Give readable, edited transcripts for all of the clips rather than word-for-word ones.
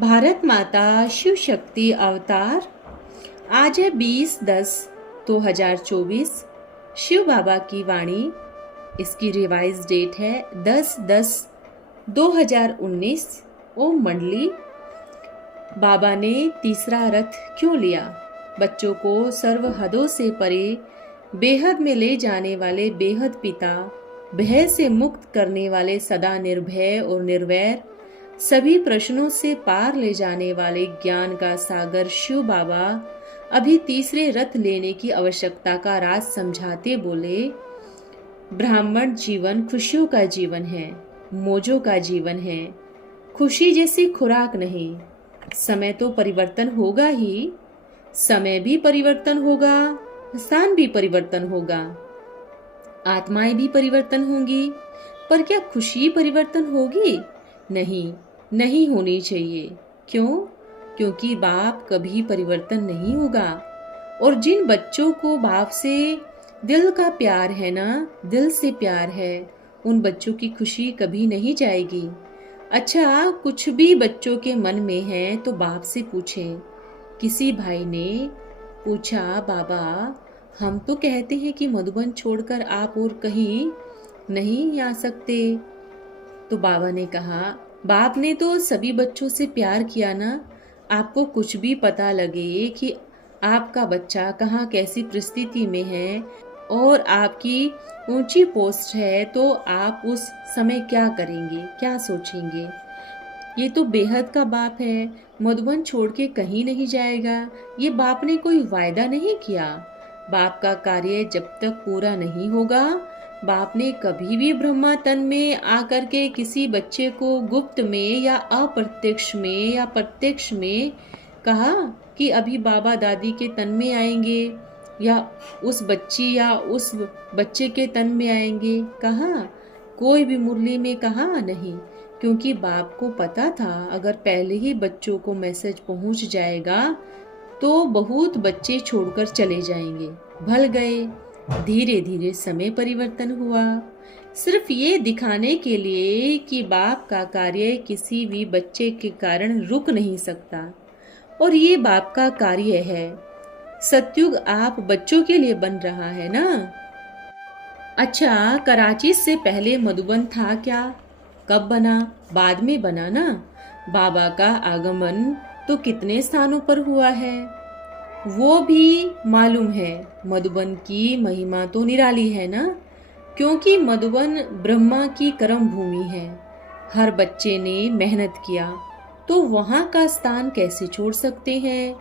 भारत माता शिव शक्ति अवतार। आज है 20/10/2024। शिव बाबा की वाणी। इसकी रिवाइज डेट है 10/10/2019। ओम मंडली। बाबा ने तीसरा रथ क्यों लिया? बच्चों को सर्व हदों से परे बेहद में ले जाने वाले बेहद पिता, भय से मुक्त करने वाले सदा निर्भय और निर्वैर, सभी प्रश्नों से पार ले जाने वाले ज्ञान का सागर शिव बाबा अभी तीसरे रथ लेने की आवश्यकता का राज समझाते बोले, ब्राह्मण जीवन खुशियों का जीवन है, मौजों का जीवन है। खुशी जैसी खुराक नहीं। समय तो परिवर्तन होगा ही, समय भी परिवर्तन होगा, स्थान भी परिवर्तन होगा, आत्माएं भी परिवर्तन होंगी, पर क्या खुशी परिवर्तन होगी? नहीं होनी चाहिए। क्यों? क्योंकि बाप कभी परिवर्तन नहीं होगा। और जिन बच्चों को बाप से दिल का प्यार है ना, दिल से प्यार है, उन बच्चों की खुशी कभी नहीं जाएगी। अच्छा, कुछ भी बच्चों के मन में है तो बाप से पूछें। किसी भाई ने पूछा, बाबा हम तो कहते हैं कि मधुबन छोड़कर आप और कहीं नहीं आ सकते। तो बाबा ने कहा, बाप ने तो सभी बच्चों से प्यार किया ना। आपको कुछ भी पता लगे कि आपका बच्चा कहाँ कैसी परिस्थिति में है और आपकी ऊंची पोस्ट है, तो आप उस समय क्या करेंगे, क्या सोचेंगे? ये तो बेहद का बाप है, मधुबन छोड़ के कहीं नहीं जाएगा। ये बाप ने कोई वायदा नहीं किया। बाप का कार्य जब तक पूरा नहीं होगा, बाप ने कभी भी ब्रह्मा तन में आकर के किसी बच्चे को गुप्त में या अप्रत्यक्ष में या प्रत्यक्ष में कहा कि अभी बाबा दादी के तन में आएंगे या उस बच्ची या उस बच्चे के तन में आएंगे? कहा? कोई भी मुरली में कहा नहीं, क्योंकि बाप को पता था अगर पहले ही बच्चों को मैसेज पहुंच जाएगा तो बहुत बच्चे छोड़कर चले जाएंगे। भल गए। धीरे धीरे समय परिवर्तन हुआ, सिर्फ ये दिखाने के लिए कि बाप का कार्य किसी भी बच्चे के कारण रुक नहीं सकता, और ये बाप का कार्य है। सतयुग आप बच्चों के लिए बन रहा है ना। अच्छा, कराची से पहले मधुबन था क्या? कब बना? बाद में बना ना। बाबा का आगमन तो कितने स्थानों पर हुआ है वो भी मालूम है। मधुबन की महिमा तो निराली है ना, क्योंकि मधुबन ब्रह्मा की कर्म भूमि है। हर बच्चे ने मेहनत किया, तो वहाँ का स्थान कैसे छोड़ सकते हैं?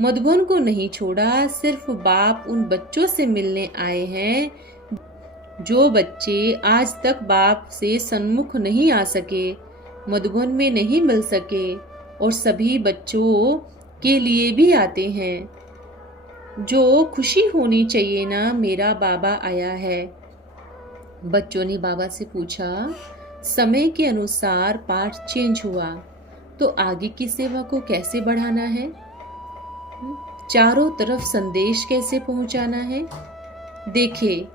मधुबन को नहीं छोड़ा, सिर्फ बाप उन बच्चों से मिलने आए हैं जो बच्चे आज तक बाप से सन्मुख नहीं आ सके, मधुबन में नहीं मिल सके, और सभी बच्चों के लिए भी आते हैं। जो खुशी होनी चाहिए ना, मेरा बाबा आया है। बच्चों ने बाबा से पूछा, समय के अनुसार पाठ चेंज हुआ तो आगे की सेवा को कैसे बढ़ाना है? चारों तरफ संदेश कैसे पहुंचाना है? देखे,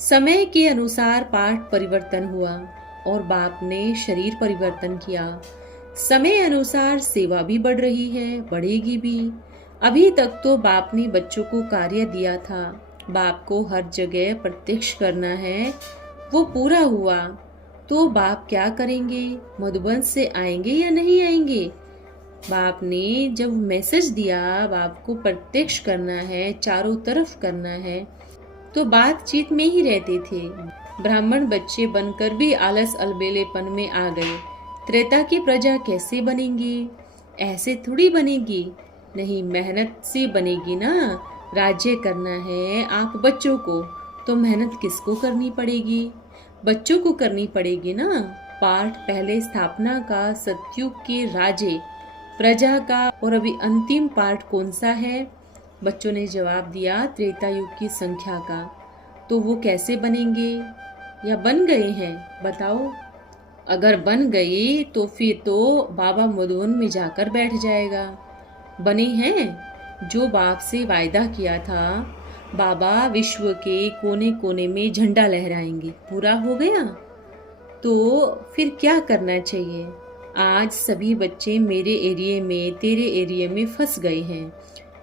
समय के अनुसार पाठ परिवर्तन हुआ और बाप ने शरीर परिवर्तन किया। समय अनुसार सेवा भी बढ़ रही है, बढ़ेगी भी। अभी तक तो बाप ने बच्चों को कार्य दिया था, बाप को हर जगह प्रत्यक्ष करना है, वो पूरा हुआ। तो बाप क्या करेंगे? मधुबन से आएंगे या नहीं आएंगे? बाप ने जब मैसेज दिया बाप को प्रत्यक्ष करना है, चारों तरफ करना है, तो बातचीत में ही रहते थे। ब्राह्मण बच्चे बनकर भी आलस अलबेलेपन में आ गए। त्रेता की प्रजा कैसे बनेगी? ऐसे थोड़ी बनेगी। नहीं, मेहनत से बनेगी ना। राज्य करना है आप बच्चों को, तो मेहनत किसको करनी पड़ेगी? बच्चों को करनी पड़ेगी ना। पाठ पहले स्थापना का, सतयुग के राजे प्रजा का, और अभी अंतिम पाठ कौन सा है? बच्चों ने जवाब दिया, त्रेता युग की संख्या का। तो वो कैसे बनेंगे या बन गए हैं? बताओ। अगर बन गई तो फिर तो बाबा मधुबन में जाकर बैठ जाएगा। बने हैं? जो बाप से वायदा किया था बाबा विश्व के कोने कोने में झंडा लहराएंगे। पूरा हो गया। तो फिर क्या करना चाहिए? आज सभी बच्चे मेरे एरिया में, तेरे एरिया में फंस गए हैं।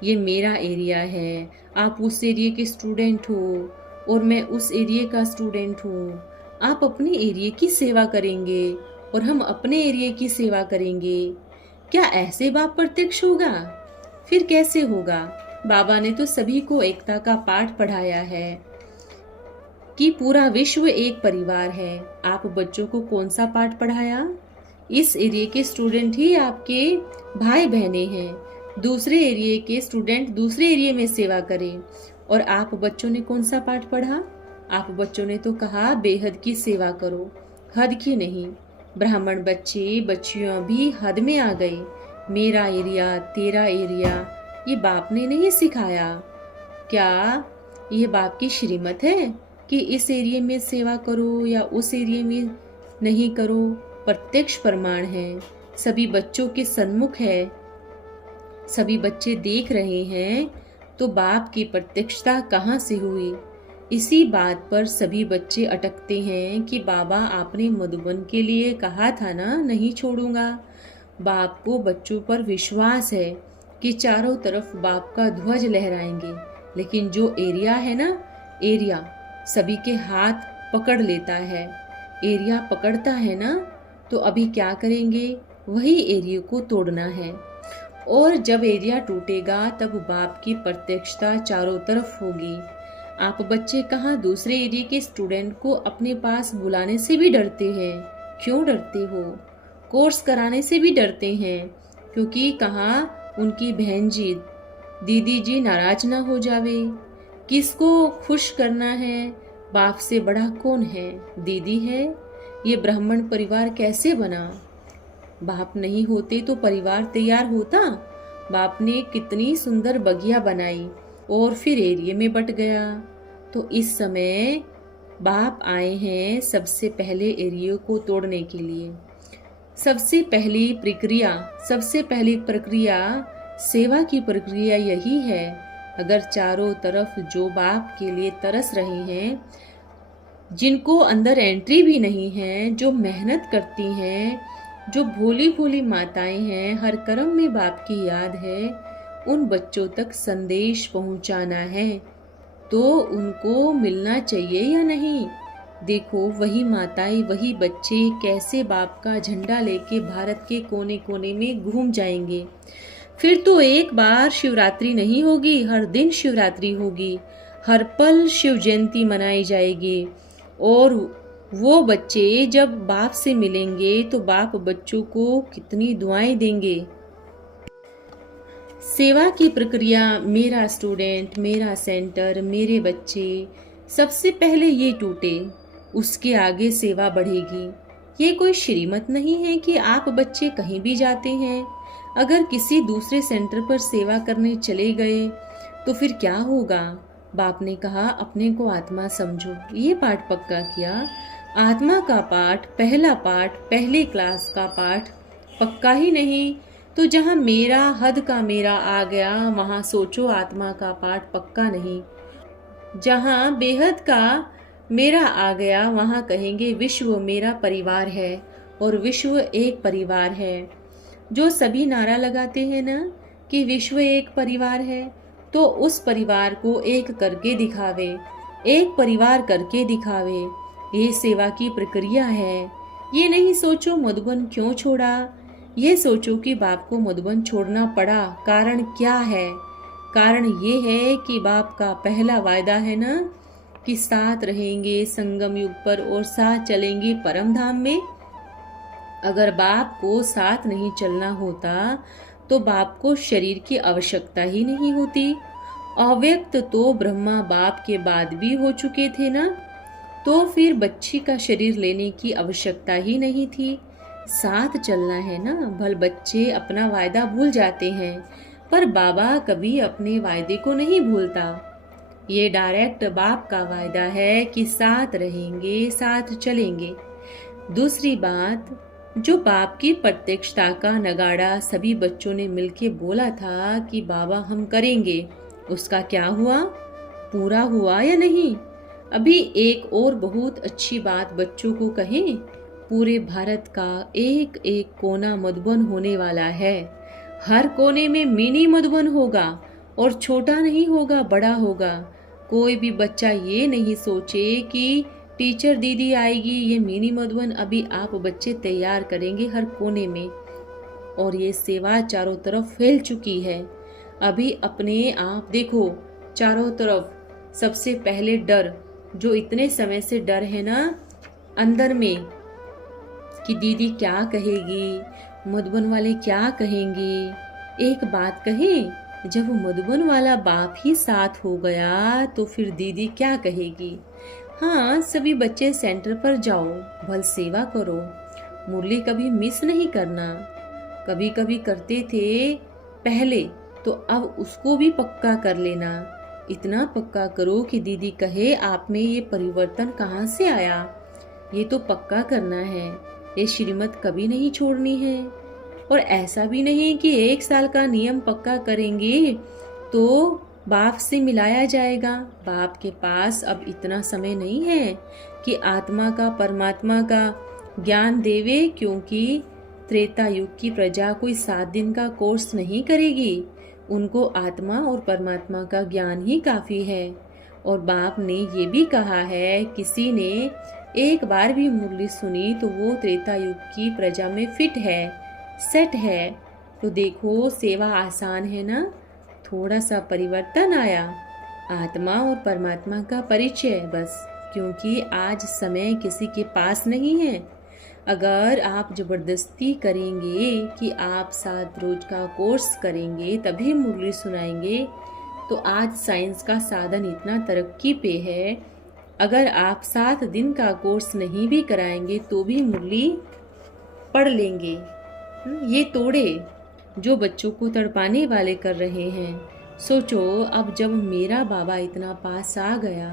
ये मेरा एरिया है, आप उस एरिया के स्टूडेंट हो और मैं उस एरिया का स्टूडेंट हूँ। आप अपने एरिया की सेवा करेंगे और हम अपने एरिया की सेवा करेंगे। क्या ऐसे बाप प्रत्यक्ष होगा? फिर कैसे होगा? बाबा ने तो सभी को एकता का पाठ पढ़ाया है कि पूरा विश्व एक परिवार है। आप बच्चों को कौन सा पाठ पढ़ाया? इस एरिया के स्टूडेंट ही आपके भाई बहने हैं। दूसरे एरिया के स्टूडेंट दूसरे एरिया में सेवा करें। और आप बच्चों ने कौन सा पाठ पढ़ा? आप बच्चों ने तो कहा बेहद की सेवा करो, हद की नहीं। ब्राह्मण बच्चे बच्चियां भी हद में आ गए। मेरा एरिया, तेरा एरिया, ये बाप ने नहीं सिखाया। क्या ये बाप की श्रीमत है कि इस एरिया में सेवा करो या उस एरिया में नहीं करो? प्रत्यक्ष प्रमाण है, सभी बच्चों के सन्मुख है, सभी बच्चे देख रहे हैं। तो बाप की प्रत्यक्षता कहाँ से हुई? इसी बात पर सभी बच्चे अटकते हैं कि बाबा आपने मधुबन के लिए कहा था ना, नहीं छोड़ूंगा। बाप को बच्चों पर विश्वास है कि चारों तरफ बाप का ध्वज लहराएंगे। लेकिन जो एरिया है ना, एरिया सभी के हाथ पकड़ लेता है। एरिया पकड़ता है ना, तो अभी क्या करेंगे? वही एरिया को तोड़ना है। और जब एरिया टूटेगा तब बाप की प्रत्यक्षता चारों तरफ होगी। आप बच्चे कहाँ दूसरे एरिया के स्टूडेंट को अपने पास बुलाने से भी डरते हैं। क्यों डरते हो? कोर्स कराने से भी डरते हैं, क्योंकि कहाँ उनकी बहन जी, दीदी जी नाराज ना हो जावे। किसको खुश करना है? बाप से बड़ा कौन है? दीदी है। ये ब्राह्मण परिवार कैसे बना? बाप नहीं होते तो परिवार तैयार होता? बाप ने कितनी सुंदर बगिया बनाई और फिर एरिया में बट गया। तो इस समय बाप आए हैं सबसे पहले एरिया को तोड़ने के लिए। सबसे पहली प्रक्रिया सेवा की प्रक्रिया यही है। अगर चारों तरफ जो बाप के लिए तरस रहे हैं, जिनको अंदर एंट्री भी नहीं है, जो मेहनत करती हैं, जो भोली भोली माताएं हैं, हर कर्म में बाप की याद है, उन बच्चों तक संदेश पहुंचाना है। तो उनको मिलना चाहिए या नहीं? देखो वही माताएं, वही बच्चे कैसे बाप का झंडा लेके भारत के कोने कोने में घूम जाएंगे। फिर तो एक बार शिवरात्रि नहीं होगी, हर दिन शिवरात्रि होगी, हर पल शिव जयंती मनाई जाएगी। और वो बच्चे जब बाप से मिलेंगे तो बाप बच्चों को कितनी दुआएं देंगे। सेवा की प्रक्रिया, मेरा स्टूडेंट, मेरा सेंटर, मेरे बच्चे, सबसे पहले ये टूटे, उसके आगे सेवा बढ़ेगी। ये कोई श्रीमत नहीं है कि आप बच्चे कहीं भी जाते हैं, अगर किसी दूसरे सेंटर पर सेवा करने चले गए तो फिर क्या होगा? बाप ने कहा अपने को आत्मा समझो। ये पाठ पक्का किया। आत्मा का पाठ, पहला पाठ, पहले क्लास का पाठ पक्का ही नहीं तो जहाँ मेरा हद का मेरा आ गया वहाँ सोचो आत्मा का पाठ पक्का नहीं। जहाँ बेहद का मेरा आ गया वहाँ कहेंगे विश्व मेरा परिवार है और विश्व एक परिवार है। जो सभी नारा लगाते हैं ना कि विश्व एक परिवार है, तो उस परिवार को एक करके दिखावे, एक परिवार करके दिखावे। ये सेवा की प्रक्रिया है। ये नहीं सोचो मधुबन क्यों छोड़ा, ये सोचो कि बाप को मधुबन छोड़ना पड़ा, कारण क्या है? कारण ये है कि बाप का पहला वायदा है ना कि साथ रहेंगे संगम युग पर और साथ चलेंगे परम धाम में। अगर बाप को साथ नहीं चलना होता तो बाप को शरीर की आवश्यकता ही नहीं होती। अव्यक्त तो ब्रह्मा बाप के बाद भी हो चुके थे ना, तो फिर बच्ची का शरीर लेने की आवश्यकता ही नहीं थी। साथ चलना है ना। भल बच्चे अपना वायदा भूल जाते हैं, पर बाबा कभी अपने वायदे को नहीं भूलता। ये डायरेक्ट बाप का वायदा है कि साथ रहेंगे, साथ चलेंगे। दूसरी बात, जो बाप की प्रत्यक्षता का नगाड़ा सभी बच्चों ने मिलके बोला था कि बाबा हम करेंगे, उसका क्या हुआ? पूरा हुआ या नहीं? अभी एक और बहुत अच्छी बात बच्चों को कहें। पूरे भारत का एक एक कोना मधुबन होने वाला है। हर कोने में मिनी मधुबन होगा और छोटा नहीं होगा, बड़ा होगा। कोई भी बच्चा ये नहीं सोचे कि टीचर दीदी आएगी, ये मिनी मधुबन अभी आप बच्चे तैयार करेंगे हर कोने में। और ये सेवा चारों तरफ फैल चुकी है। अभी अपने आप देखो चारों तरफ। सबसे पहले डर, जो इतने समय से डर है ना अंदर में कि दीदी क्या कहेगी, मधुबन वाले क्या कहेंगे। एक बात कहें, जब मधुबन वाला बाप ही साथ हो गया तो फिर दीदी क्या कहेगी। हाँ, सभी बच्चे सेंटर पर जाओ, भल सेवा करो, मुरली कभी मिस नहीं करना। कभी कभी करते थे पहले, तो अब उसको भी पक्का कर लेना। इतना पक्का करो कि दीदी कहे आप में ये परिवर्तन कहाँ से आया। ये तो पक्का करना है, ये श्रीमत कभी नहीं छोड़नी है। और ऐसा भी नहीं कि 1 साल का नियम पक्का करेंगे तो बाप से मिलाया जाएगा। बाप के पास अब इतना समय नहीं है कि आत्मा का परमात्मा का ज्ञान देवे, क्योंकि त्रेता युग की प्रजा कोई 7 दिन का कोर्स नहीं करेगी। उनको आत्मा और परमात्मा का ज्ञान ही काफी है। और बाप ने ये भी कहा है, किसी ने एक बार भी मुरली सुनी तो वो त्रेता युग की प्रजा में फिट है, सेट है। तो देखो सेवा आसान है ना, थोड़ा सा परिवर्तन आया, आत्मा और परमात्मा का परिचय बस। क्योंकि आज समय किसी के पास नहीं है। अगर आप जबरदस्ती करेंगे कि आप 7 रोज का कोर्स करेंगे तभी मुरली सुनाएंगे, तो आज साइंस का साधन इतना तरक्की पे है, अगर आप 7 दिन का कोर्स नहीं भी कराएंगे तो भी मुरली पढ़ लेंगे। ये तोड़े जो बच्चों को तड़पाने वाले कर रहे हैं। सोचो, अब जब मेरा बाबा इतना पास आ गया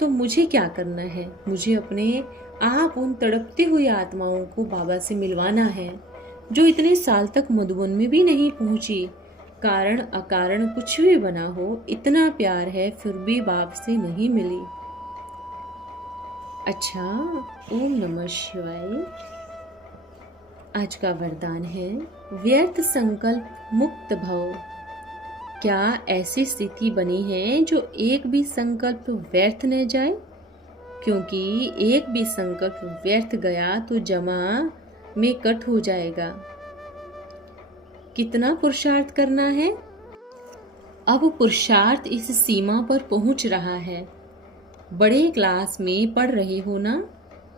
तो मुझे क्या करना है। मुझे अपने आप उन तड़पती हुई आत्माओं को बाबा से मिलवाना है, जो इतने साल तक मधुबन में भी नहीं पहुंची। कारण अकारण कुछ भी बना हो, इतना प्यार है फिर भी बाप से नहीं मिली। अच्छा, ओम नमः शिवाय। आज का वरदान है, व्यर्थ संकल्प मुक्त भव। क्या ऐसी स्थिति बनी है जो एक भी संकल्प व्यर्थ न जाए? क्योंकि एक भी संकल्प व्यर्थ गया तो जमा में कट हो जाएगा। कितना पुरुषार्थ करना है? अब पुरुषार्थ इस सीमा पर पहुंच रहा है। बड़े क्लास में पढ़ रहे हो ना।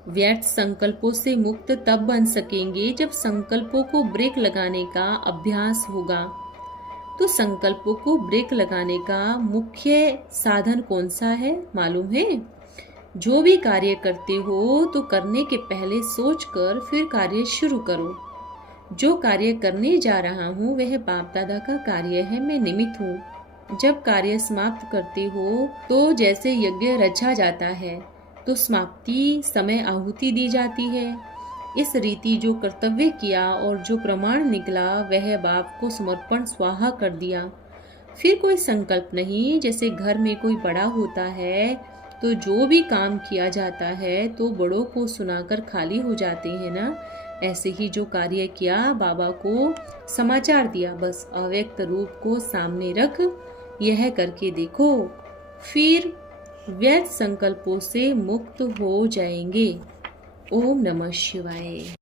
व्यर्थ संकल्पों से मुक्त तब बन सकेंगे जब संकल्पों को ब्रेक लगाने का अभ्यास होगा। तो संकल्पों को ब्रेक लगाने का मुख्य साधन कौन सा है मालूम है? जो भी कार्य करते हो तो करने के पहले सोचकर फिर कार्य शुरू करो। जो कार्य करने जा रहा हूँ वह बाप दादा का कार्य है, मैं निमित्त हूँ। जब कार्य समाप्त करते हो तो जैसे यज्ञ रचा जाता है तो समाप्ति समय आहुति दी जाती है। इस रीति जो कर्तव्य किया और जो प्रमाण निकला वह बाप को समर्पण स्वाहा कर दिया। फिर कोई संकल्प नहीं। जैसे घर में कोई बड़ा होता है तो जो भी काम किया जाता है तो बड़ों को सुनाकर खाली हो जाते हैं ना। ऐसे ही जो कार्य किया, बाबा को समाचार दिया, बस अव्यक्त रूप को सामने रख यह करके देखो, फिर व्यर्थ संकल्पों से मुक्त हो जाएंगे। ओम नमः शिवाय।